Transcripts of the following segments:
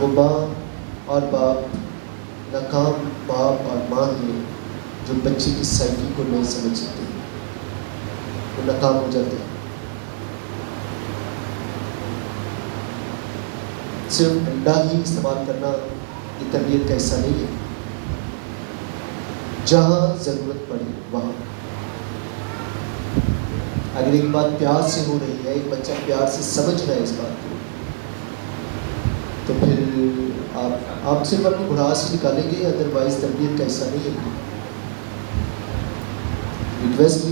وہ ماں اور باپ، ناکام باپ اور ماں ہیں جو بچے کی سائیکی کو نہیں سمجھ سکتے، وہ ناکام ہو جاتے ہیں۔ صرف انڈا ہی استعمال کرنا یہ تربیت کا حصہ نہیں ہے، جہاں ضرورت پڑے وہاں۔ اگر ایک بات پیار سے ہو رہی ہے، ایک بچہ پیار سے سمجھ رہا ہے اس بات کو، تو پھر آپ صرف اپنی بڑھاس نکالیں گے، ادروائز تربیت کا حصہ نہیں ہے۔ ریکویسٹ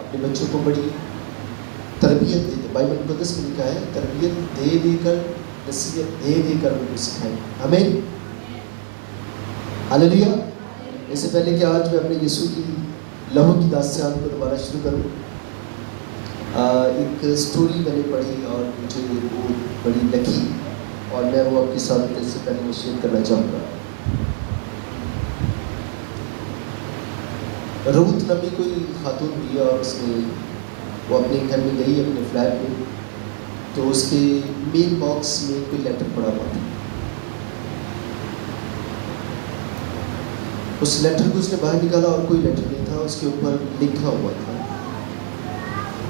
اپنے بچوں کو بڑی تربیت دیتے، بائبل مقدس میں لکھا ہے تربیت دے دے کر، نصیحت دے دے کر ان کو سکھائیں۔ آمین، ہاللیلویا۔ اس سے پہلے کہ آج میں اپنے یسوع کی لہو کی داستان کو دوبارہ شروع کروں، ایک سٹوری میں نے پڑھی اور مجھے وہ بڑی لگی، اور میں وہ آپ کے ساتھ اس سے پہلے شیئر کرنا چاہوں گا۔ روت نامی کوئی خاتون ہوئی، اور اس نے وہ اپنے گھر میں گئی، اپنے فلیٹ میں، تو اس کے میل باکس میں کوئی لیٹر پڑا ہوا تھا۔ اس لیٹر کو اس نے باہر نکالا اور کوئی لیٹر نہیں تھا، اس کے اوپر لکھا ہوا تھا،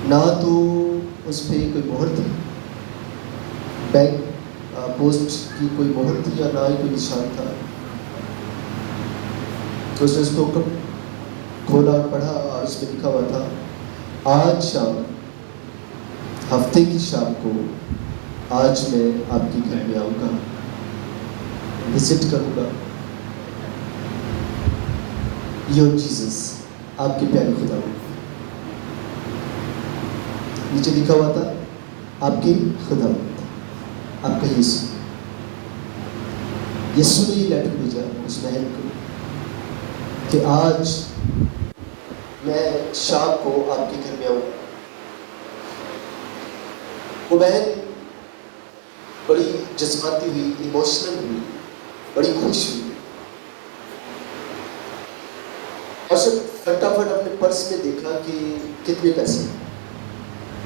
نہ تو اس پہ کوئی مہر تھی، بینک پوسٹ کی کوئی مہر تھی، یا نہ ہی کوئی نشان تھا۔ تو اس نے اس کو کھولا اور پڑھا، اور اس میں لکھا ہوا تھا، آج شام، ہفتے کی شام کو، آج میں آپ کے گھر میں آؤں گا، وزٹ کروں گا۔ یور جیزس، آپ کے پیارے خدا، نیچے لکھا ہوا تھا آپ کے خدا، آپ کا یسوع۔ یسوع نے یہ لیٹر بھیجا اس بہن کو کہ آج میں شام کو آپ کے گھر میں آؤں۔ وہ بہن بڑی جذباتی ہوئی، ایموشنل ہوئی، بڑی خوش ہوئی، اور صرف فٹافٹ اپنے پرس میں دیکھا کہ کتنے پیسے،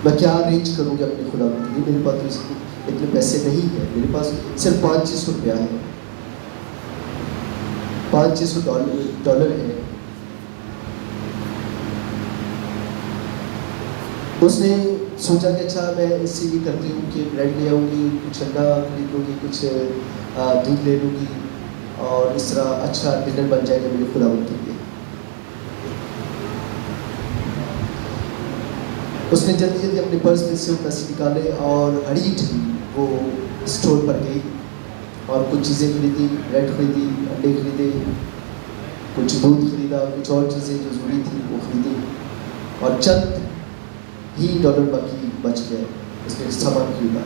میں کیا ارینج کروں گا اپنے خدا کے لیے، میرے پاس تو اتنے پیسے نہیں ہیں، میرے پاس صرف 500 روپیہ ہے، 500 ڈالر ہے۔ اس نے سوچا کہ اچھا میں اس سے یہ کرتی ہوں کہ بریڈ لے آؤں گی، کچھ انڈا خرید لوں گی، کچھ دودھ لے لوں گی، اور اس طرح اچھا ڈنر بن جائے گا میرے خدا کے لیے۔ اس نے جلدی جلدی اپنے پرس میں سے پیسے نکالے، اور ہڑی ٹھڑی وہ اسٹور پر گئی اور کچھ چیزیں خریدی، بریڈ خریدی، انڈے خریدے، کچھ دودھ خریدا، کچھ اور چیزیں جو ضروری تھی وہ خریدی، اور چند ہی ڈالر باقی بچ گئے، اس نے سامان خریدا۔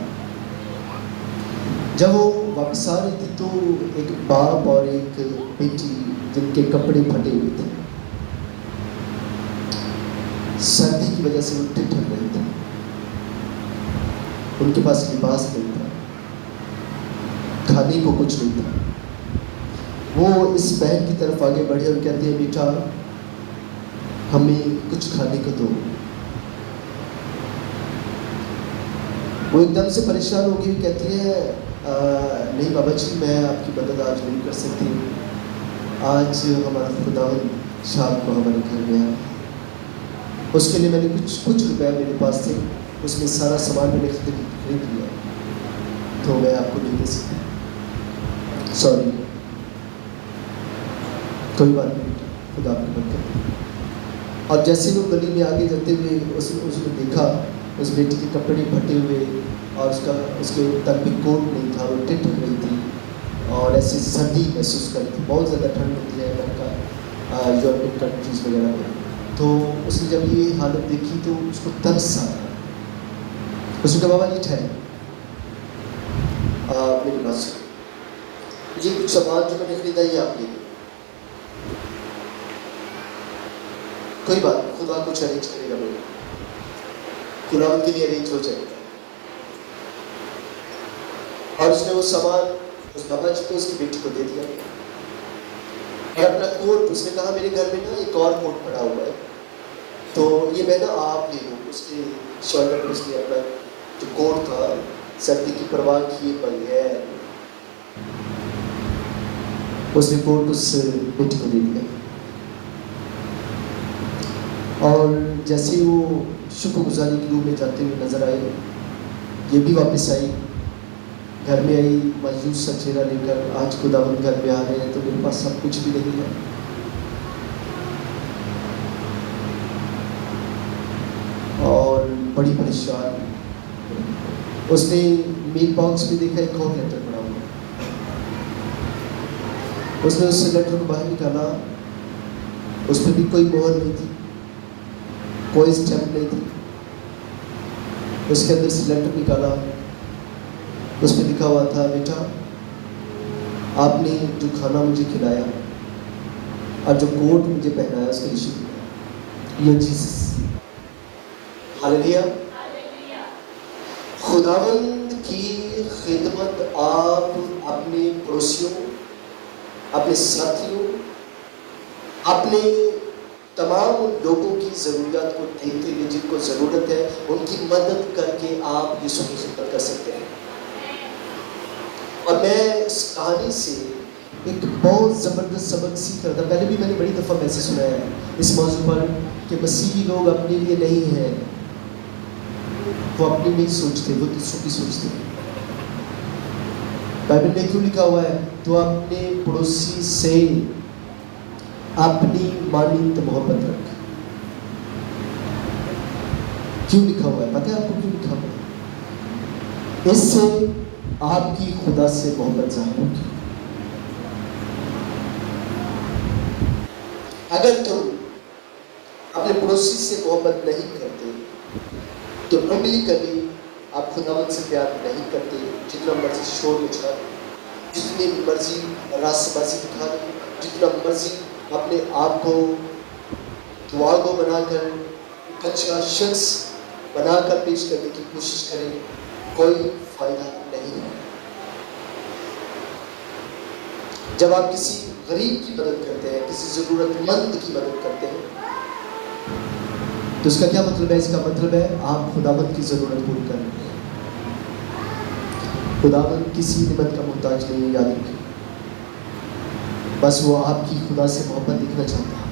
جب وہ واپس آ رہی تھی تو ایک باپ اور ایک بیٹی جن کے کپڑے پھٹے ہوئے تھے، سردی کی وجہ سے وہ ٹھٹر رہے تھے، ان کے پاس لباس نہیں تھا، کھانے کو کچھ نہیں تھا۔ وہ اس بہن کی طرف آگے بڑھے اور کہتے ہیں، بیٹا ہمیں کچھ کھانے کو دو۔ وہ ایک دم سے پریشان ہو گئی، کہتی ہے نہیں بابا جی، میں آپ کی مدد آج نہیں کر سکتی، آج ہمارا خدا شام کو ہمارے گھر میں آیا، اس کے لیے میں نے کچھ روپیہ میرے پاس تھے، اس میں سارا سامان میں نے خرید لیا، تو میں آپ کو نہیں دے سکتی، سوری۔ کوئی بات نہیں، خدا آپ کی مدد کرے۔ اور جیسے وہ گلی میں آگے جاتے ہوئے اس نے دیکھا اس بیٹی کے کپڑے پھٹے ہوئے، اور اس کے تن پہ کوٹ نہیں تھا، وہ ٹھٹر رہی تھی، اور ایسے سردی محسوس کر رہی تھی، بہت زیادہ ٹھنڈ ہوتی ہے امریکہ، یورپین کنٹریز وغیرہ میں۔ تو اس نے جب یہ حالت دیکھی تو اس کو ترس آیا، اس نے کہا بابا جی ٹھہر، میری بات سنو، یہ کچھ سامان جو میں نے خریدا یہ آپ لیے، کوئی بات نہیں، خدا کچھ ارینج کرے گا، میرے خدا ان کے لیے ارینج ہو جائے گا۔ اور اس نے وہ سامان اس بابا جی کو اس کی بیٹی کو دے دیا، اور اپنا کوٹ، اس نے کہا میرے گھر میں نا ایک اور کوٹ پڑا ہوا ہے، تو یہ میں نا آپ لے لوں۔ اس کے شولڈر پہ اس نے اپنا جو کوٹ تھا، سردی کی پرواہ کیے بغیر اس نے کوٹ اس بیٹی کو دے دیا، اور جیسے ہی وہ شکر گزاری کے روح میں جاتے ہوئے نظر آئے، یہ بھی واپس آئی، گھر میں آئی مایوس سا چہرہ لے کر، آج خداوند گھر میں آ رہے ہیں تو میرے پاس سب کچھ بھی نہیں ہے. اور بڑی پریشان. اس نے میل باکس میں دیکھا ایک اور لیٹر پڑا ہوا. اس نے اس سے لیٹر کو باہر نکالا، اس پہ بھی کوئی مہر نہیں تھی، کوئی اسٹیمپ نہیں تھی. اس کے اندر سے لیٹر نکالا، اس پہ لکھا ہوا تھا، بیٹا آپ نے جو کھانا مجھے کھلایا اور جو کوٹ مجھے پہنایا اس کے لیے شکریہ. یہ جیسس. ہاللیلویا. خداوند کی خدمت آپ اپنے پڑوسیوں، اپنے ساتھیوں، اپنے تمام ان لوگوں کی ضروریات کو دیکھتے ہوئے جن کو ضرورت ہے ان کی مدد کر کے آپ یسوع کی خدمت کر سکتے ہیں. اور میں اس کہانی سے ایک بہت زبردست سبق سیکھ رہا تھا. پہلے بھی میں نے بڑی دفعہ میسج سنایا ہے اس موضوع پر کہ مسیحی لوگ اپنے لیے نہیں ہیں، وہ اپنی نہیں سوچتے، وہ دوسروں کی سوچتے ہیں. بائبل میں کیوں لکھا ہوا ہے تو اپنے پڑوسی سے اپنی مانند محبت رکھ. کیوں لکھا ہوا ہے؟ پتہ ہے آپ کو کیوں لکھا ہوا ہے؟ اس سے آپ کی خدا سے محبت ظاہر ہوگی. اگر تم اپنے پڑوسی سے محبت نہیں کرتے تو پبلکلی آپ خداوند سے پیار نہیں کرتے. جتنا مرضی شور مچا لیں، جتنی مرضی راس بازی دکھا لیں، جتنا مرضی اپنے آپ کو دعا گو بنا کر اچھا شخص بنا کر پیش کرنے کی کوشش کریں، کوئی فائدہ نہیں ہے. جب آپ کسی غریب کی مدد کرتے ہیں، کسی ضرورت مند کی مدد کرتے ہیں، تو اس کا کیا مطلب ہے؟ اس کا مطلب ہے آپ خداوند کی ضرورت پوری کر رہے ہیں. خداوند کسی نعمت کا محتاج نہیں ہے، یاد رکھیں. بس وہ آپ کی خدا سے محبت دیکھنا چاہتا ہے.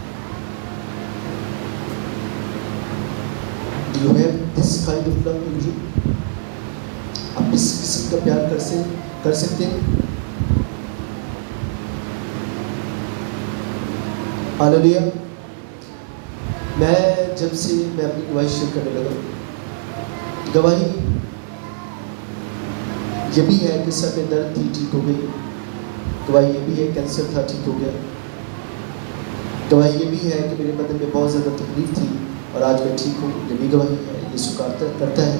Do you have this kind of love in you? آپ اس قسم کا پیار کر سکتے ہیں؟ ہاللیلویا. میں جب سے میں اپنی گواہی شیئر کرنے لگا، گواہی یہ بھی ہے کہ سر میں درد تھی، ٹھیک ہو گئی. گواہی یہ بھی ہے کینسر تھا، ٹھیک ہو گیا. گواہی یہ بھی ہے کہ میرے بدن میں بہت زیادہ تکلیف تھی اور آج میں ٹھیک ہوں. یہ بھی گواہی ہے، یسوع کرتا ہے.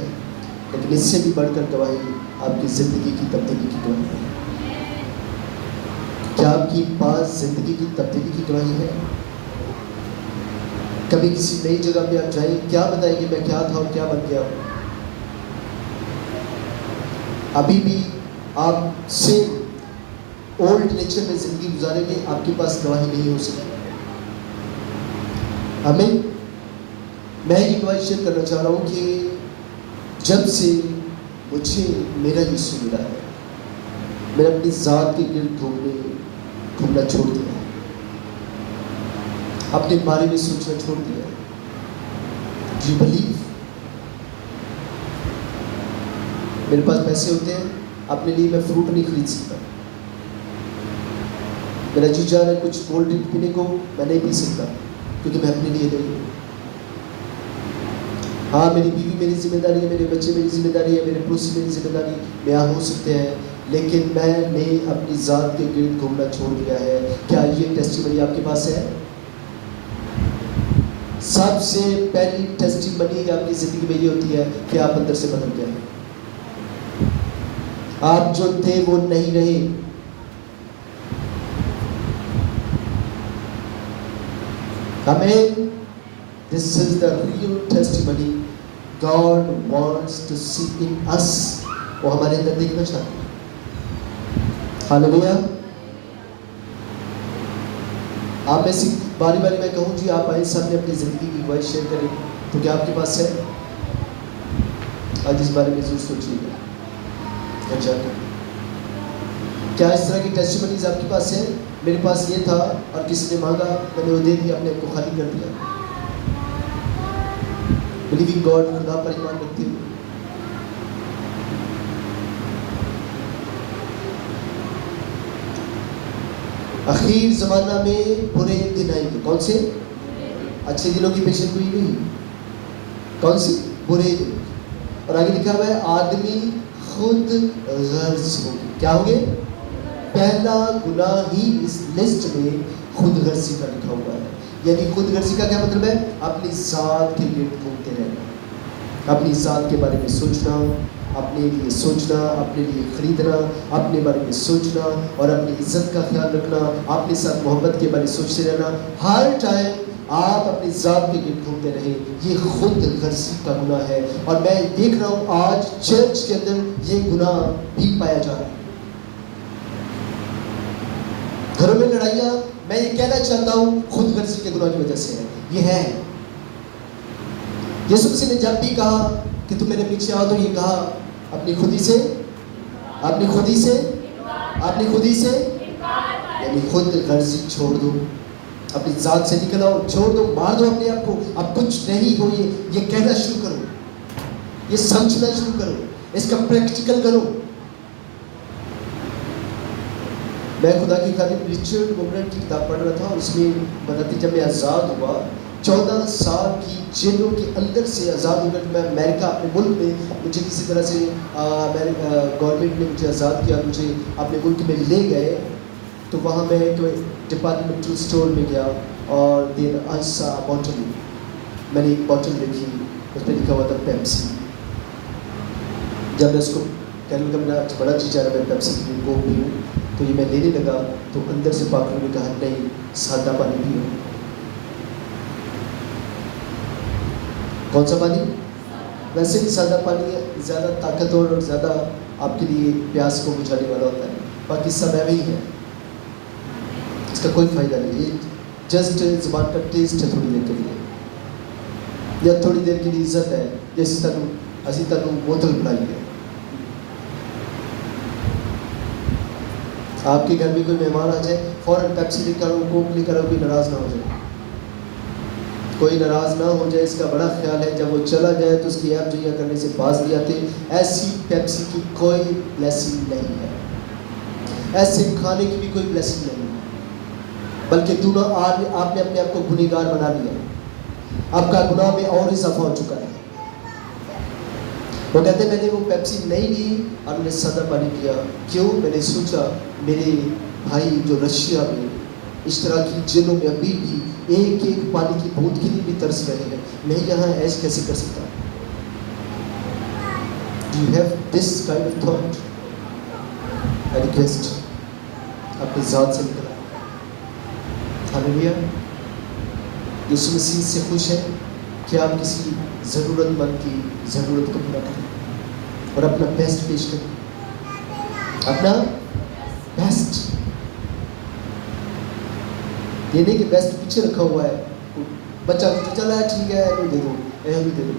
لیکن اس سے بھی بڑھ کر گواہی آپ کی زندگی کی تبدیلی کی گواہی ہے. کیا آپ کی پاس زندگی کی تبدیلی کی گواہی ہے؟ کبھی کسی نئی جگہ پہ آپ جائیں، کیا بتائیں گے میں کیا تھا اور کیا بن گیا ہوں؟ ابھی بھی آپ سے اولڈ نیچر میں زندگی گزاریں گے، آپ کے پاس گواہی نہیں ہو سکتی. میں یہ گواہی شیئر کرنا چاہ رہا ہوں کہ جب سے مجھے میرا یسوع ملا ہے، میں نے اپنی ذات کے گرد گھومنا چھوڑ دیا ہے، اپنے بارے میں سوچنا چھوڑ دیا ہے. Do you believe؟ میرے پاس پیسے ہوتے ہیں، اپنے لیے میں فروٹ نہیں خرید سکتا. میرا جی جا رہا ہے کچھ کولڈ ڈرنک پینے کو، میں نہیں پی سکتا کیونکہ میں اپنے لیے نہیں ہوں. ہاں میری بیوی میری ذمہ داری ہے، میرے بچے میری ذمہ داری ہے، میرے پڑوسی میری ذمہ داری بیاں ہو سکتے ہیں، لیکن میں نے اپنی ذات کے گرد گھومنا چھوڑ دیا ہے. کیا یہ ٹیسٹیمنی آپ کے پاس ہے؟ سب سے پہلی ٹیسٹیمنی آپ کی زندگی میں یہ ہوتی ہے کہ آپ اندر سے بدل گئے. آپ جو تھے وہ نہیں رہے. آمین. This is the real testimony God wants to see in us. وہ ہمارے اندر دیکھنا چاہتے ہیں. ہاللیلویا. آپ میں سے باری باری میں کہوں جی آپ آئے سامنے اپنی زندگی کی گواہی شیئر کریں، تو کیا آپ کے پاس ہے؟ آج اس بارے میں ضرور سوچیے گا. کیا اس طرح کی ٹیسٹیمنیز آپ کے پاس ہیں؟ میرے پاس یہ تھا اور کسی نے مانگا، میں نے وہ دے دیا، اپنے آپ کو خالی کر دیا. بلیونگ گاڈ، خدا پر ایمان رکھتے ہوئے. اخیر زمانہ میں برے دن آئیں گے. کون سے؟ اچھے دنوں کی پیشن گوئی نہیں. کون سے؟ برے دن. اور آگے لکھا ہوا ہے آدمی خود غرض ہوگی. کیا ہوگے؟ پہلا گناہ ہی اس لسٹ میں خود غرضی کا لکھا ہوا ہے. یعنی خود غرضی کا کیا مطلب ہے؟ اپنی ذات کے لیے گھومتے رہنا، اپنی ذات کے بارے میں سوچنا، اپنے لیے سوچنا، اپنے لیے خریدنا، اپنے بارے میں سوچنا اور اپنی عزت کا خیال رکھنا، اپنے ساتھ محبت کے بارے میں سوچتے رہنا. ہر ٹائم آپ اپنی ذات کے گرد گھومتے رہے، یہ خود غرضی کا گناہ ہے. اور میں دیکھ رہا ہوں آج چرچ کے اندر یہ گناہ بھی پایا جا رہا ہے. گھروں میں لڑائیاں، میں یہ کہنا چاہتا ہوں خود غرضی کے گناہ کی وجہ سے ہے. یہ ہے یسوع مسیح نے جب بھی کہا کہ تم میرے پیچھے آؤ تو یہ کہا اپنی خودی سے، اپنی خودی سے، اپنی خودی سے، یعنی خود غرضی چھوڑ دو، اپنی ذات سے نکل آؤ، چھوڑ دو، مار دو اپنے آپ کو. اب کچھ نہیں ہو، یہ کہنا شروع کرو، یہ سمجھنا شروع کرو، اس کا پریکٹیکل کرو. میں خدا کی خادم رچرڈ مومنٹ کی کتاب پڑھ رہا تھا اور اس میں بتاتے جب میں آزاد ہوا 14 سال کی جیلوں کے اندر سے آزاد ہو کر میں امریکہ اپنے ملک میں، مجھے کسی طرح سے گورنمنٹ نے مجھے آزاد کیا، مجھے اپنے ملک میں لے گئے. تو وہاں میں ایک ڈپارٹمنٹل اسٹور میں گیا اور دیر آئسا بوٹل، میں نے ایک بوٹل دیکھی، اس پہ لکھا ہوا تھا پیپسی. جب میں اس کو کہنے لگا میرا بڑا چیز آ رہا ہے، میں پیپسی پیوں، کوک پیوں، تو یہ میں لینے لگا تو اندر سے پاکروں نے کہا نہیں، سادہ پانی پیو. کون سا پانی؟ ویسے بھی سادہ پانی زیادہ طاقتور اور زیادہ آپ کے لیے پیاس کو بجھانے والا ہوتا ہے، باقی سب ایوے ہی ہے، اس کا کوئی فائدہ نہیں. یہ جسٹ زبان کا ٹیسٹ ہے تھوڑی دیر کے لیے، یا تھوڑی دیر کے لیے عزت ہے، جیسے تنوں بوتل بنائی ہے. آپ کے گھر میں کوئی مہمان آ جائے، فوراً پیپسی لے کر کوک لے کر، کوئی ناراض نہ ہو جائے، کوئی ناراض نہ ہو جائے، اس کا بڑا خیال ہے. جب وہ چلا جائے تو اس کی ایپ جیا کرنے سے باز نہیں آتے. ایسی پیپسی کی کوئی بلیسنگ نہیں ہے، ایسے کھانے کی بھی کوئی بلیسنگ نہیں ہے، بلکہ دونوں آپ نے اپنے آپ کو گنہگار بنا لیا. آپ کا گناہ میں اور اضافہ ہو چکا ہے. وہ کہتے ہیں میں نے وہ پیپسی نہیں لی اور میں نے سادہ پانی پیا. کیوں؟ میں نے سوچا میرے بھائی جو رشیا میں اشتراکی جیلوں میں ابھی بھی ایک ایک پانی کی بوند کے لیے بھی ترس رہے ہیں، میں یہاں ایش کیسے کر سکتا ہوں؟ Do you have this kind of thought? I request اپنی ذات سے نکلا. ہاللیلویا. یسوع مسیح سے خوش ہے کہ آپ کسی ضرورت مند کی ضرورت کو پورا کریں اور اپنا بیسٹ پیش کریں، اپنا بیسٹ. یہ نہیں کہ بیسٹ پیچھے رکھا ہوا ہے، بچہ چلا ہے ٹھیک ہے دے دو، بھی دے دو.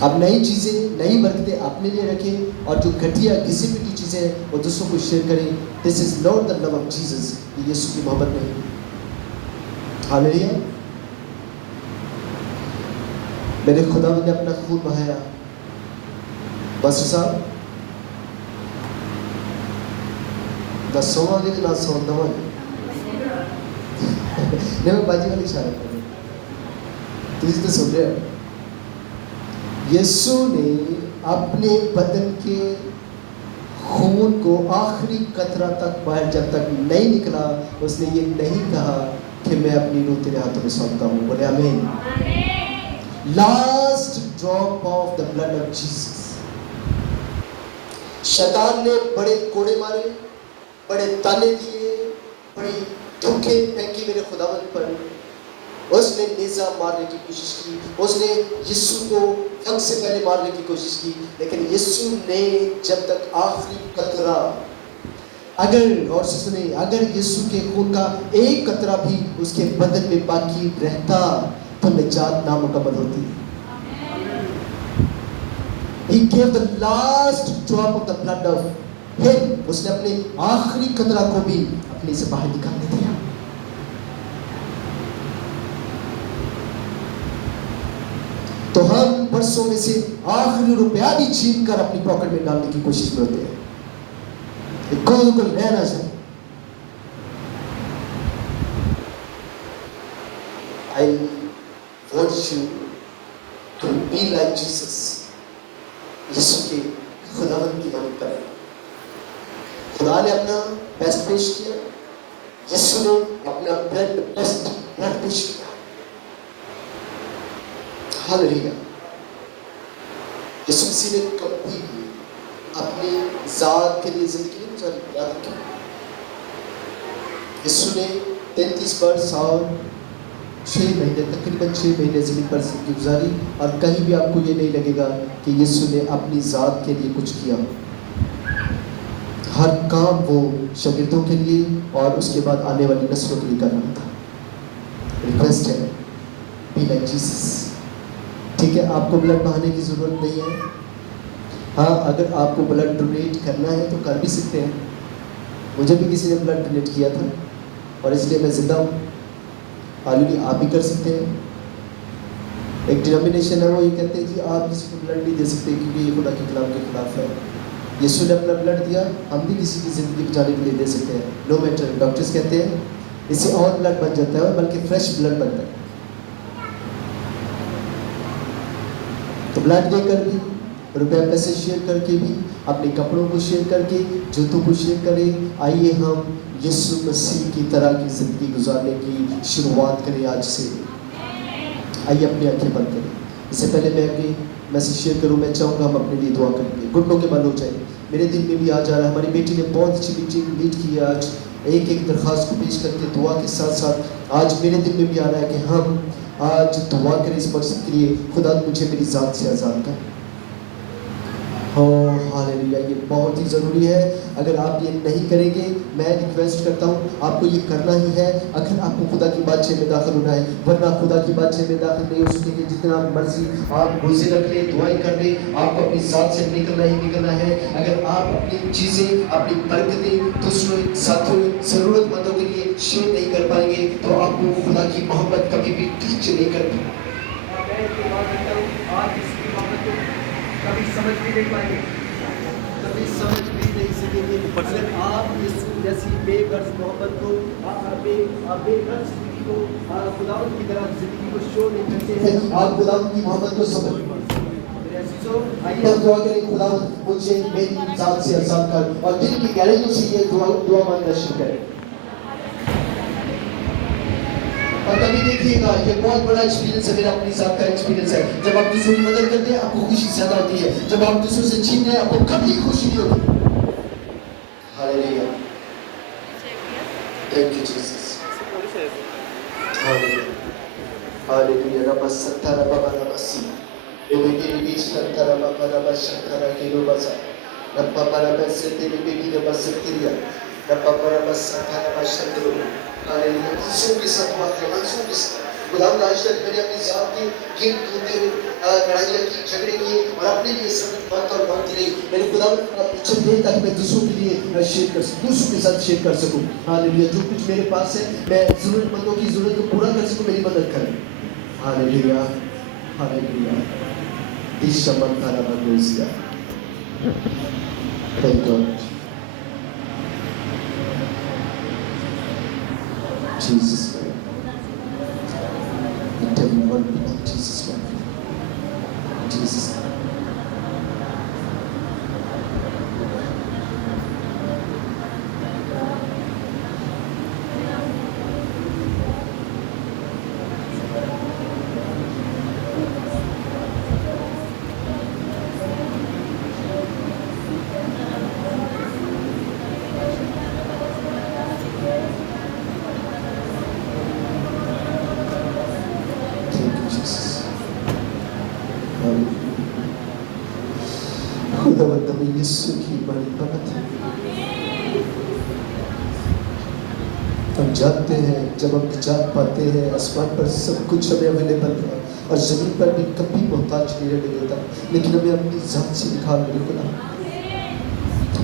اب نئی چیزیں، نئی برکتیں اپنے لیے رکھیں اور جو گھٹیا گھسی پٹی چیزیں ہیں وہ دوسروں کو شیئر کریں. This is not the love of Jesus. یہ یسوع کی محبت نہیں. ہاللیلویا. میرے خدا نے اپنا خون بہایا. بس صاحب دا سو آگے نہ سو دوا نہیں، میں باجی والی اشارہ کر رہا ہوں، تجھے تو سن رہے ہو. یسوع نے اپنے بدن کے خون کو آخری قطرہ تک باہر جب تک نہیں نکلا، اس نے یہ نہیں کہا کہ میں اپنی روح تیرے ہاتھوں میں سونپتا ہوں. بولے آمین. Last drop of the blood of Jesus. شیطان نے بڑے کوڑے مارے، بڑے تانے دیے، بڑی دھوکے پھینکی میرے خداوند پر. اس نے نیزہ مارنے کی کوشش کی، اس نے یسوع کو وقت سے پہلے مارنے کی کوشش کی، لیکن یسوع نے جب تک آخری قطرہ، اگر غور سے سنیں، اگر یسوع کے خون کا ایک قطرہ بھی اس کے بدن میں باقی رہتا تو نجات نامکمل ہوتی. He gave the last drop of the blood of پھر اس نے اپنے آخری قطرہ کو بھی اپنے سے باہر نکالنے دیا. تو ہم برسوں میں سے آخری روپیہ بھی چھین کر اپنی پاکٹ میں ڈالنے کی کوشش میں ہوتے ہیں کہ کوئی رہ نہ جائے. I want you to be like Jesus. یسوع کے خداوند کی مانند کریں. خدا نے اپنا بیسٹ پیش کیا, یسوع نے اپنا بیسٹ بلڈ پیش کیا. ہاللیلویا. یسوع مسیح نے کبھی بھی اپنی ذات کے لیے زندگی نہیں گزاری. یاد رکھیں, یسوع نے 33 برس اور 6 مہینے, تقریباً 6 مہینے زمین پر زندگی گزاری, اور کہیں بھی آپ کو یہ نہیں لگے گا کہ یسوع نے اپنی ذات کے لیے کچھ کیا. ہر کام وہ شاگردوں کے لیے اور اس کے بعد آنے والی نسلوں کے لیے کر رہا تھا. ریکویسٹ ہے, بی لائک جیسس. ٹھیک ہے, آپ کو بلڈ بہانے کی ضرورت نہیں ہے. ہاں, اگر آپ کو بلڈ ڈونیٹ کرنا ہے تو کر بھی سکتے ہیں. مجھے بھی کسی نے بلڈ ڈونیٹ کیا تھا اور اس لیے میں زندہ ہوں. ہاللیلویا. آپ بھی کر سکتے ہیں. ایک ڈینومینیشن ہے, وہ یہ کہتے ہیں کہ آپ کسی کو بلڈ نہیں دے سکتے کیونکہ یہ خدا کے کلام کے خلاف ہے. یسوع نے اپنا بلڈ دیا, ہم بھی کسی کی زندگی بچانے کے لیے دے سکتے ہیں. نو میٹر, ڈاکٹرز کہتے ہیں اس سے اور بلڈ بن جاتا ہے, بلکہ فریش بلڈ بنتا ہے. تو بلڈ دے کر بھی, روپیہ پیسے شیئر کر کے بھی, اپنے کپڑوں کو شیئر کر کے, جوتوں کو شیئر کریں. آئیے ہم یسوع مسیح کی طرح کی زندگی گزارنے کی شروعات کریں آج سے. آئیے اپنی آنکھیں بند کریں. اس سے پہلے میں اپنی میسیج شیئر کروں, میں چاہوں گا ہم اپنے لیے دعا کریں گے. گھٹنوں کے بل ہو جائیں. میرے دل میں بھی آ جا رہا ہے, ہماری بیٹی نے بہت اچھی میٹنگ لیڈ کی ہے آج, ایک درخواست کو پیش کر کے دعا کے ساتھ ساتھ آج میرے دل میں بھی آ رہا ہے کہ ہم آج دعا کریں اس مقصد کے لیے, خدا مجھے میری ذات سے آزاد کر. ہاللیلویا. یہ بہت ہی ضروری ہے. اگر آپ یہ نہیں کریں گے, میں ریکویسٹ کرتا ہوں آپ کو یہ کرنا ہی ہے اگر آپ کو خدا کی بادشاہی میں داخل ہونا ہے, ورنہ خدا کی بادشاہی میں داخل نہیں ہو سکیں گے. جتنا مرضی آپ روزے رکھ لیں, دعائیں کر لیں, آپ کو اپنی ذات سے نکلنا ہی نکلنا ہے. اگر آپ اپنی چیزیں, اپنی برکتیں دوسروں ساتھیوں ضرورت مندوں کے لیے شیئر نہیں کر پائیں گے تو آپ کو خدا کی محبت کبھی بھی ٹیچ نہیں کر پائیں. کبھی سمجھ بھی نہیں پائیں گے, کبھی سمجھ بھی نہیں سکیں گے. اگر آپ یسوع جیسی بے غرض محبت کو, بے غرض زندگی کو, خداوند کی طرح زندگی کو شو نہیں کرتے ہیں, آپ خداوند کی محبت کو سمجھ. میرے عزیزو, آئیے ہم دعا کریں, خداوند مجھے میری ذات سے آزاد کر, اور دل کی گہرائیوں سے یہ دعا مانگنا شروع کریں. اور کبھی دیکھیے گا, یہ بہت بڑا ایکسپیرینس ہے, میرا اپنی ذات کا ایکسپیرینس ہے. جب آپ دوسروں کی مدد کرتے ہیں آپ کو خوشی زیادہ ہوتی ہے, جب آپ دوسروں سے چھینتے ہیں آپ کو کبھی خوشی نہیں ہوتی. Hallelujah. Thank you Jesus. Hallelujah. Hallelujah. رب ستر رب ربسی بیبی بیچ ستر رب شکر کی رو بسا رب رب ستر بیبی رب ستریا رب رب ستر رب شکر. ہاللیلویا. دوسروں کے ساتھ بات کرنا, دوسروں کے ساتھ. خداوند آج تک میں نے اپنی ذات کی گرد ہوتے ہوئے لڑائیاں کی, جھگڑے کیے اور اپنے لیے سب بات اور بانٹتی رہی. میں نے خداوند پیچھے دے تاکہ میں دوسروں کے لیے شیئر کر سکوں, دوسروں کے ساتھ شیئر کر سکوں. ہاللیلویا. جو کچھ میرے پاس ہے میں ضرورت مندوں کی ضرورت کو پورا کر سکوں, میری مدد کریں. ہاللیلویا. ہاللیلویا. دیشمن کا رب گوزیا. Thank God. Jesus name. And everyone in Jesus name. Jesus name. خداوند ہمیں یسوع کی بڑی برکت ہے. ہم جانتے ہیں جب ہم جان پاتے ہیں آسمان پر سب کچھ ہمیں اویلیبل ہے اور زمین پر بھی کبھی محتاج نہیں رہنے دیتا, لیکن ہمیں اپنی ذات سے نکال میرے خدا.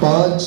5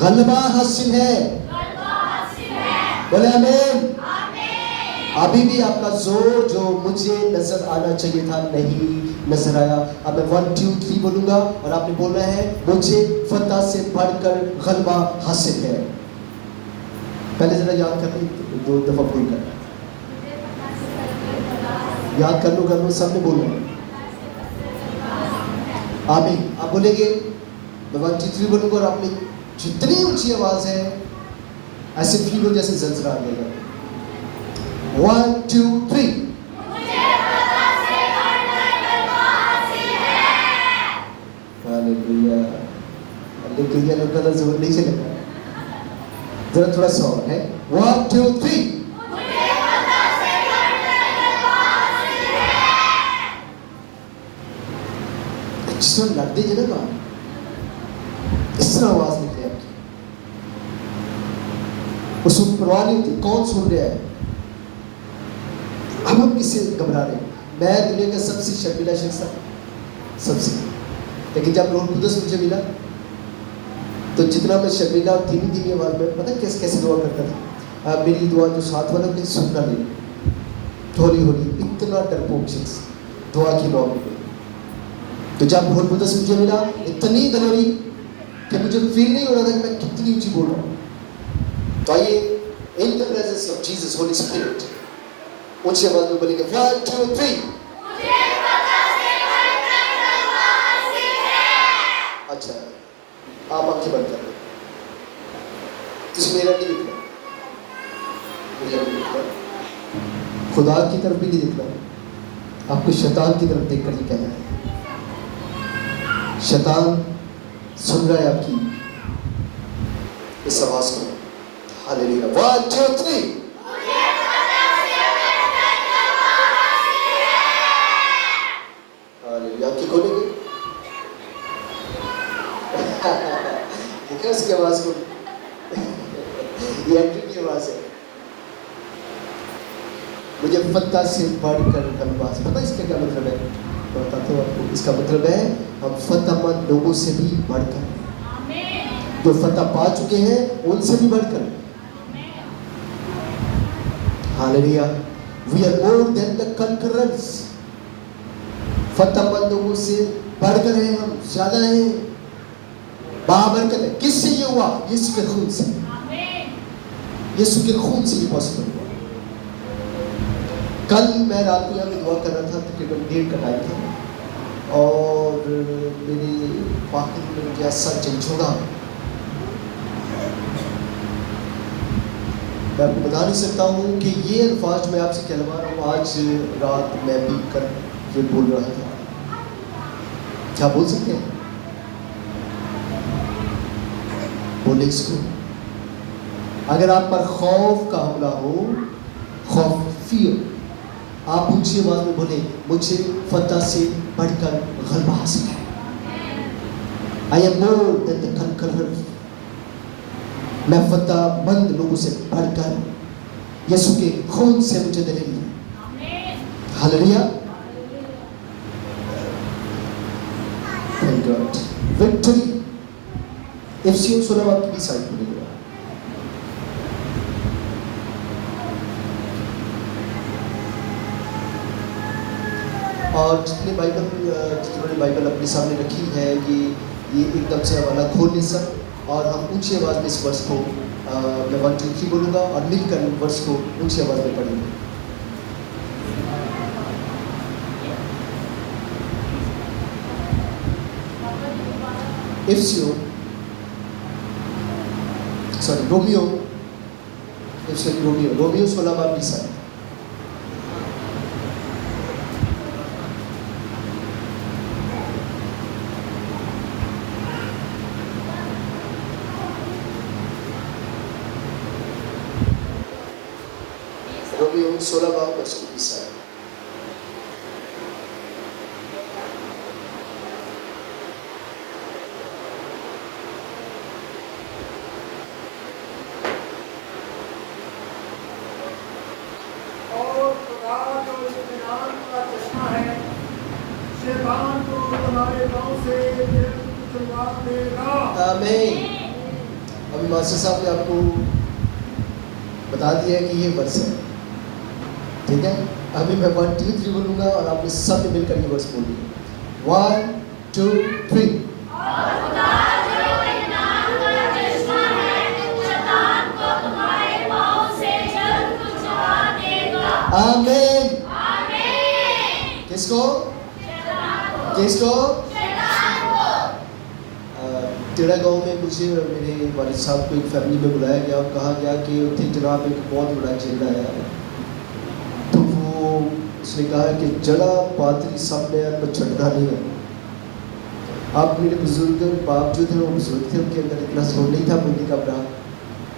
غلبہ حاصل ہے. بولے آمین. ابھی بھی آپ کا زور جو مجھے نظر آنا چاہیے تھا نہیں نظر آیا. اب میں 1 2 3 بولوں گا اور آپ نے بولنا ہے مجھے فتح سے بڑھ کر غلبہ حاصل ہے. پہلے ذرا یاد کر لیں, 2 دفعہ بول کر یاد کر لو سب نے بولنا ہے. آمین. آپ بولیں گے میں 1 2 3 بولوں گا اور آپ نے جتنی اونچی آواز ہے ایسے فیل ہو جیسے زلزلہ آ گیا. 1 2 3. ہاللویا. ہاللویا. لوگ کا زور نہیں چلے گا, ذرا تھوڑا سا اور ہے. 1 2 3. جس طرح لڑتے جائے نا اس طرح آواز نکلے آپ کی, اس کو پرواہ نہیں ہوتی کون سن رہا ہے. ہم کس سے گھبرا رہے ہیں. میں دنیا کا سب سے شرمیلا شخص تھا, سب سے. لیکن جب روح القدس مجھے ملا تو جتنا میں شرمیلا اور دھیمی آواز میں پتہ کیسے دعا کرتا تھا. میری دعا جو ساتھ والا نے سننا نہیں, ہولی اتنا ڈرپوک شخص دعا کی نوبت میں. تو جب روح القدس مجھے ملا اتنی دلوری کہ مجھے فیل نہیں ہو رہا تھا کہ میں کتنی اونچی بول رہا ہوں. تو آئیے in the presence of Jesus Holy Spirit اونچی آواز میں بولیں گے 1 2 3. اچھا آپ آنکھیں بند کر لیں. اس میرا نہیں دکھ رہا, مجھے نہیں دکھ رہا, خدا کی طرف بھی نہیں دکھ رہا. آپ کو شیطان کی طرف دیکھ کر یہ کہنا ہے. شیطان سن رہا ہے آپ کی اس آواز کو. ہاللیلویا. 1 2 3. ہاللیلویا. آپ کی کھولیں گے دیکھیں اس کی آواز کو, یہ اینٹری کی آواز ہے. مجھے فتح سے بڑھ کر غلبہ. پتہ اس کا کیا مطلب ہے؟ میں بتاتا ہوں آپ کو. اس کا مطلب ہے ہم فتح مند لوگوں سے بھی بڑھ کر, جو فتح پا چکے ہیں ان سے بھی بڑھ کر. ہاللیلویا. وی آر مور دین دا کنکررز. فتح مند لوگوں سے بڑھ کر ہیں, ہم زیادہ ہیں, بابرکت ہے. کس سے یہ ہوا؟ یسوع کے خون سے. یسوع کے خون سے یہ پاسبل ہوا. کل میں رات کو یہاں پہ دعا کر رہا تھا, تقریباً 1:30 کا ٹائم تھا, اور میری پاکٹ میں مجھے ایسا جھنجھوڑا میں آپ کو بتا نہیں سکتا ہوں کہ یہ الفاظ میں آپ سے کہلوا رہا ہوں آج رات میں بھی کر یہ بول رہا تھا. کیا بول سکتے ہیں؟ بولے اس کو. اگر آپ پر خوف کا حملہ ہو, خوف فیئر, آپ اونچی آواز میں بولے مجھے فتح سے بڑھ کر غلبہ حاصل ہے. I am more than the conqueror. میں فتح مند لوگوں سے بڑھ کر یسوع کے خون سے مجھے دلیل ہے. ہاللیلویا. Thank God. Victory. افسیوں 16 باب کی 20 آیت پڑھی گا. اور جتنے بائبل اپنے سامنے رکھی ہے یہ ایک دم سے حوالہ کھول لے سب, اور ہم اونچی آواز میں اس ورس کو میں 1 2 3 بولوں گا اور مل کر ورس کو اونچی آواز میں پڑھیں گے. رومیو 16 باب 20 آیت. رومیو 16 باب 20 آیت. ابھی ماسٹر صاحب نے آپ کو بتا دیا ہے کہ یہ ورس ہے، ٹھیک ہے؟ ابھی میں 1 2 3 بولوں گا اور آپ نے سب نے مل کر یہ ورس بولنی ہے۔ 1 2 3۔ آمین۔ کس کو؟ کس کو؟ ٹیڑا گاؤں میں مجھے اور میرے والد صاحب کو ایک فیملی میں بلایا گیا اور کہا گیا کہ اتنے جناب ایک بہت بڑا چہرہ ہے، تو وہ اس نے کہا کہ جڑا پاتری سب نے پر چھٹنا نہیں ہے۔ آپ میرے بزرگ باپ جو تھے وہ بزرگ تھے، ان کے اندر اتنا زور نہیں تھا بولنے کا اپنا،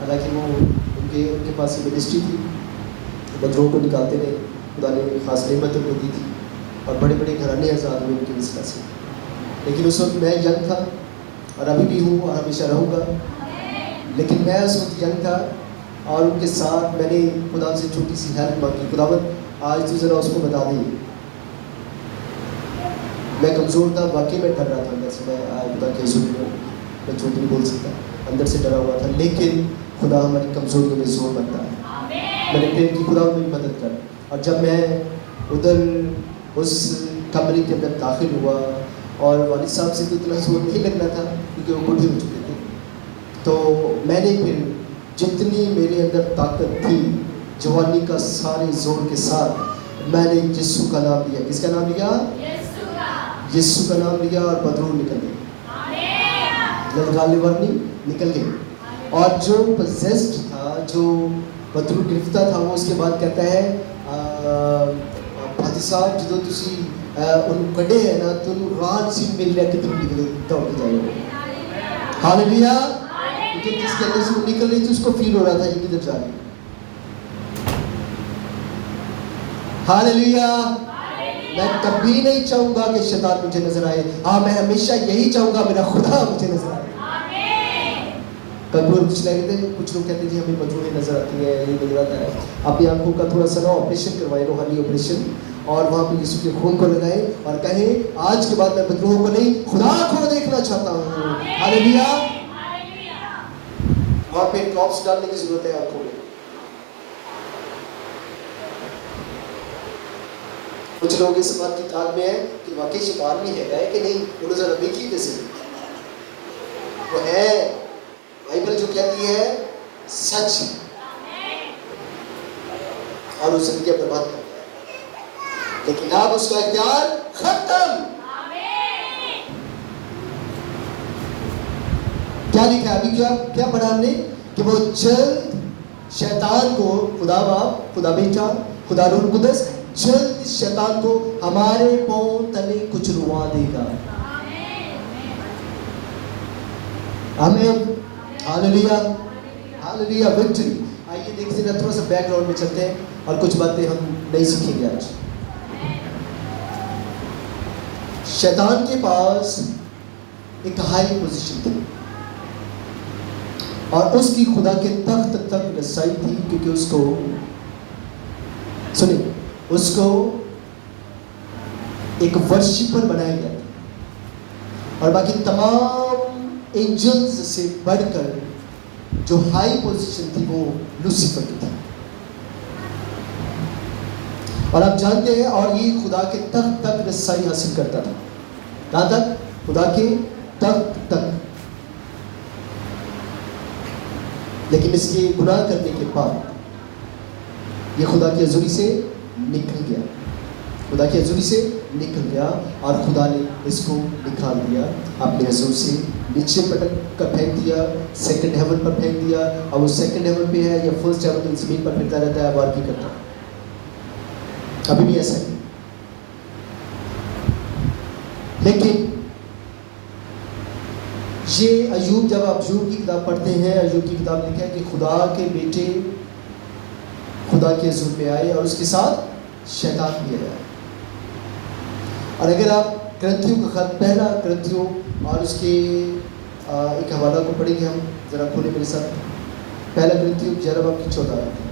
حالانکہ وہ ان کے پاس یہ منسٹری تھی، بدروں کو نکالتے رہے، خدا نے خاص نعمت ان کو دی تھی اور بڑے بڑے گھرانے آزاد ہوئے ان کی وجہ سے۔ لیکن اس وقت میں ینگ تھا اور ابھی بھی ہوں اور ہمیشہ رہوں گا، لیکن میں اس وقت ینگ تھا اور ان کے ساتھ میں نے خدا سے چھوٹی سی ہیلپ مانگی، خداوند آج تو ذرا اس کو بتا دیں۔ میں کمزور تھا، واقعی میں ڈر رہا تھا اندر سے، میں خدا کے حضور میں جھوٹ نہیں بول سکتا، اندر سے ڈرا ہوا تھا، لیکن خدا ہماری کمزوریوں میں زور بنتا ہے۔ میں نے پریئر کی خدا میری مدد کر، اور جب میں ادھر اس کمرے کے اندر داخل ہوا اور والد صاحب سے تو اتنا زور نہیں لگنا تھا کیونکہ وہ بوڑھے ہو چکے تھے، تو میں نے پھر جتنی میرے اندر طاقت تھی جوانی کا سارے زور کے ساتھ میں نے یسوع کا نام لیا۔ کس کا نام لیا؟ یسوع کا نام لیا اور بدرور نکل گئے، للکارنے ورنی نکل گئے۔ اور جو پوزیسڈ تھا، جو بدرور گرفتہ تھا، وہ اس کے بعد کہتا ہے بھاتی صاحب جدو تسی ان کڑے ہیں نا تو رات سی مل لیا کہ تم نکلے دوڑ کے جائے ہو۔ ہاللیلویہ۔ کیونکہ جس کے اندر سے وہ نکل رہی تھی اس کو فیل ہو رہا تھا یہ کدھر جا رہی ہے۔ ہاللیلویہ۔ میں کبھی نہیں چاہوں گا کہ شیطان مجھے نظر آئے، ہاں میں ہمیشہ یہی چاہوں گا میرا خدا مجھے نظر آئے۔ کبھی کچھ لوگ کہتے ہیں جی ہمیں مجبوری نظر آتی ہے، یہ نظر آتا ہے، اپنی آنکھوں کا تھوڑا سا آپریشن کروائے، روحانی آپریشن، اور وہاں پہ یسوع کے خون کو لگائیں اور کہیں آج کے بعد میں بدروہوں کو نہیں خدا کو دیکھنا چاہتا ہوں۔ ہاللیلویہ۔ وہاں پہ ڈراپس ڈالنے کی ضرورت ہے آنکھوں میں۔ کچھ لوگ اس بات کی تال میں ہیں کہ واقعی شیطان بھی ہے کہ نہیں، انہوں ذرا دیکھی جیسے وہ ہے، بائبل جو کہتی ہے سچ اور اس زندگی برباد کرتا ہے، لیکن اب اس کا اختیار ختم۔ کیا لکھا ہے ابھی؟ کیا پڑھا ہم نے کہ وہ جلد شیطان کو، خدا باپ، خدا بیٹا، خدا روح القدس جلد شیطان کو ہمارے پاؤں تلے کچلوا دے گا۔ آمین۔ ہاللیلویہ۔ ہاللیلویہ۔ وکٹری۔ آئیے دیکھتے ہیں، تھوڑا سا بیک گراؤنڈ میں چلتے ہیں اور کچھ باتیں ہم نہیں سیکھیں گے آج۔ شیطان کے پاس ایک ہائی پوزیشن تھی اور اس کی خدا کے تخت تک رسائی تھی، کیونکہ اس کو سنیں، اس کو ایک ورشپر بنایا گیا تھا اور باقی تمام اینجلز سے بڑھ کر جو ہائی پوزیشن تھی وہ لوسیفر کی تھی۔ اور آپ جانتے ہیں، اور یہ خدا کے تخت تک رسائی حاصل کرتا تھا، کہاں تک؟ خدا کے تخت تک۔ لیکن اس کے گناہ کرنے کے بعد یہ خدا کی حضوری سے نکل گیا، خدا کی حضوری سے نکل گیا اور خدا نے اس کو نکال دیا، اپنے حضور سے نیچے پٹک کر پھینک دیا، سیکنڈ ہیون پر پھینک دیا، اور وہ سیکنڈ ہیون پہ ہے یا فرسٹ ہیون زمین پر پھرتا رہتا ہے، وار کی کرتا ہے، ابھی بھی ایسا ہے۔ لیکن یہ ایوب، جب آپ ایوب کی کتاب پڑھتے ہیں، ایوب کی کتاب لکھا ہے کہ خدا کے بیٹے خدا کے حضور میں آئے اور اس کے ساتھ شیطان بھی آیا۔ اور اگر آپ کرنتھیوں کا خط، پہلا کرنتھیوں اور اس کے ایک حوالہ کو پڑھیں گے، ہم ذرا کھولیں میرے ساتھ، پہلا کرنتھیوں 11 باب کی 14 آیت ہے۔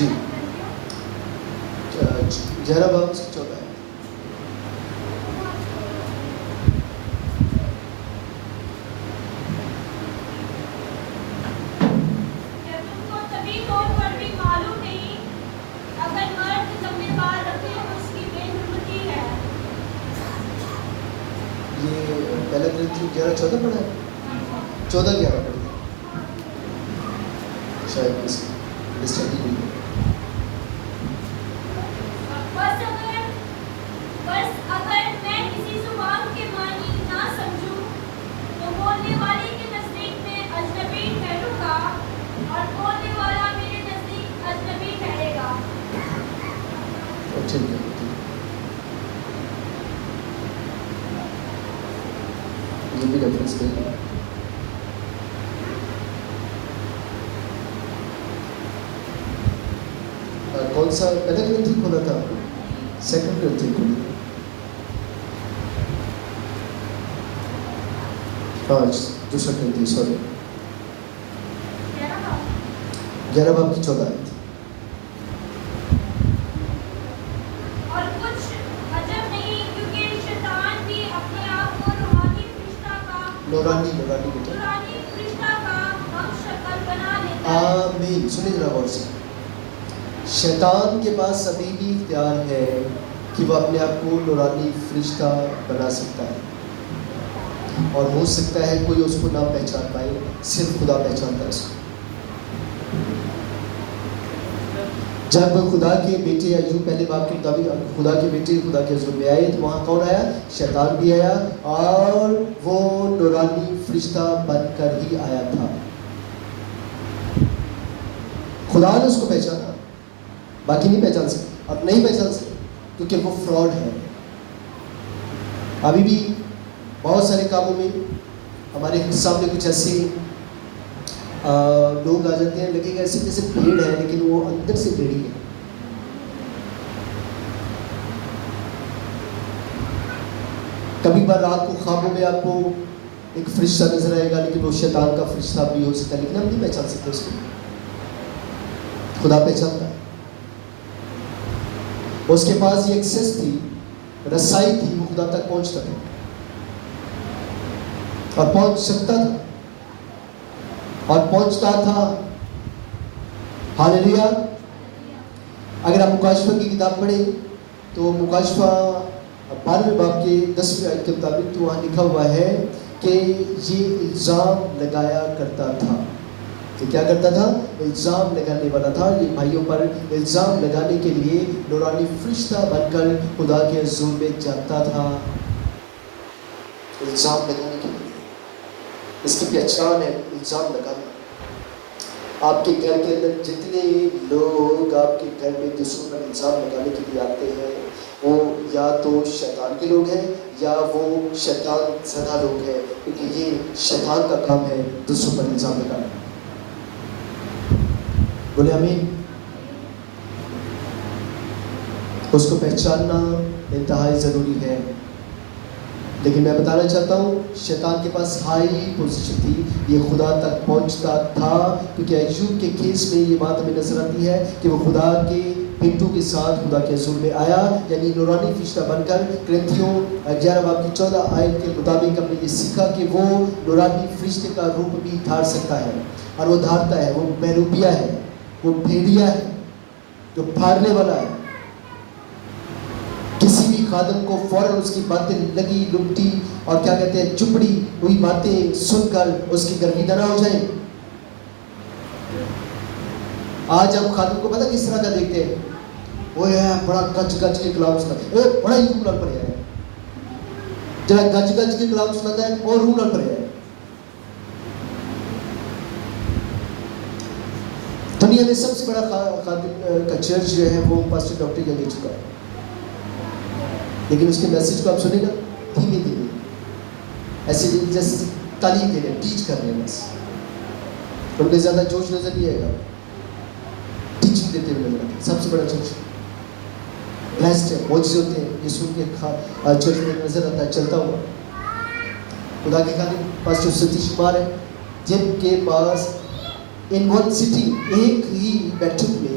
جی 11 باب سے 14 ہے. پہلا کرنتھی 11:14 پڑھا ہے. 14:11 پڑھا شاید مسٹیک ہوئی. ٹھیک ہے یہ بھی ریفرنس دیں گے. کون سا پہلا کرنتھی کھولا تھا؟ سیکنڈ کرنتھی کھولا. ہاں دوسرا کرنتھی سوری 11 باب کی 14 آیت. نورانی بیٹا. آمین. سنیں ذرا غور سے. شیطان کے پاس ابھی بھی اختیار ہے کہ وہ اپنے آپ کو نورانی فرشتہ بنا سکتا ہے اور ہو سکتا ہے کوئی اس کو نہ پہچان پائے, صرف خدا پہچانتا ہے اس کو. جب خدا کے بیٹے ایوب پہلے باب کے مطابق خدا کے بیٹے خدا کے حضور میں آئے تو وہاں کون آیا؟ شیطان بھی آیا اور وہ نورانی فرشتہ بن کر ہی آیا تھا. خدا نے اس کو پہچانا, باقی نہیں پہچان سکتے اور نہیں پہچان سکتے کیونکہ وہ فراڈ ہے. ابھی بھی بہت سارے کاموں میں ہمارے سامنے کچھ ایسے لوگ آ جاتے ہیں, لگے گا ایسے جیسے بھیڑ ہے لیکن وہ اندر سے بھیڑی ہے. کبھی بار رات کو خوابوں میں آپ کو ایک فرشتہ نظر آئے گا لیکن وہ شیطان کا فرشتہ بھی ہو سکتا ہے, لیکن ہم نہیں پہچان سکتے اس کو. خدا پہچانتا ہے. اس کے پاس یہ ایکسیس تھی, رسائی تھی, وہ خدا تک پہنچتا تھا اور پہنچ سکتا تھا اور پہنچتا تھا. ہاللیلویا. اگر آپ مکاشفہ کی کتاب پڑھیں تو مکاشفہ 12 باب کے 10ویں آیت کے مطابق تو وہاں لکھا ہوا ہے کہ یہ الزام لگایا کرتا تھا. کہ کیا کرتا تھا؟ الزام لگانے والا تھا. یہ بھائیوں پر الزام لگانے کے لیے نورانی فرشتہ بن کر خدا کے حضور میں جاتا تھا. الزام لگانے کے لیے اس کی پہچان ہے الزام لگانا. آپ کے گھر کے اندر جتنے لوگ آپ کے گھر میں دوسروں پر الزام لگانے کے لیے آتے ہیں وہ یا تو شیطان کے لوگ ہیں یا وہ شیطان زدہ لوگ ہیں, کیونکہ یہ شیطان کا کام ہے دوسروں پر الزام لگانا. بولے آمین. اس کو پہچاننا انتہائی ضروری ہے. لیکن میں بتانا چاہتا ہوں شیطان کے پاس ہائی پوزیشن تھی, یہ خدا تک پہنچتا تھا. کیونکہ ایوب کے کیس میں یہ بات ہمیں نظر آتی ہے کہ وہ خدا کے بیٹوں کے ساتھ خدا کے حضور میں آیا, یعنی نورانی فرشتہ بن کر. کرنتھیوں 11 باب کی 14 آیت کے مطابق ہم نے یہ سیکھا کہ وہ نورانی فرشتے کا روپ بھی دھار سکتا ہے اور وہ دھارتا ہے. وہ محروبیہ ہے, وہ بھیڑیا ہے جو پھاڑنے والا ہے. کسی بھی خادم کو فوراً اس کی باتیں لگی لمٹی اور کیا کہتے ہیں چپڑی ہوئی باتیں سن کر اس کی گرویدہ نہ ہو جائیں. آج ہم خادم کو پتہ کس طرح کا دیکھتے ہیں, وہ ہے بڑا گج گج کے کلام سناتا ہے, بڑا ہی روح لڑ پڑ ہے, جب گج گج کے کلام سناتا ہے اور روح لڑ پڑ ہے. دنیا میں سب سے بڑا خادم کا چرچ جو ہے وہ پاسٹر ڈاکٹر ینگ چکا ہے, لیکن اس کے میسج کو آپ سنیں گا دھیمے دھیمے ایسے جیسے تعلیم دے رہے ہیں, ٹیچ کر رہے ہیں, بس ان میں زیادہ جوش نظر نہیں آئے گا, ٹیچنگ دیتے ہوئے نظر آتے. سب سے بڑا چرچ بلیسڈ ہے, معجزے ہوتے ہیں, یہ سن کے چرچ میں نظر آتا ہے چلتا ہوا. خدا کے خادم پاسٹر ستیش کمار ہے جن کے پاس ان ون سٹی ایک ہی بیٹھک میں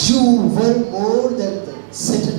You were more than Satan,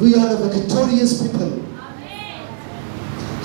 We are a victorious people।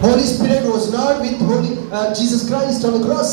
Holy Spirit was not with Jesus Christ on the cross.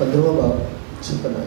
15:56।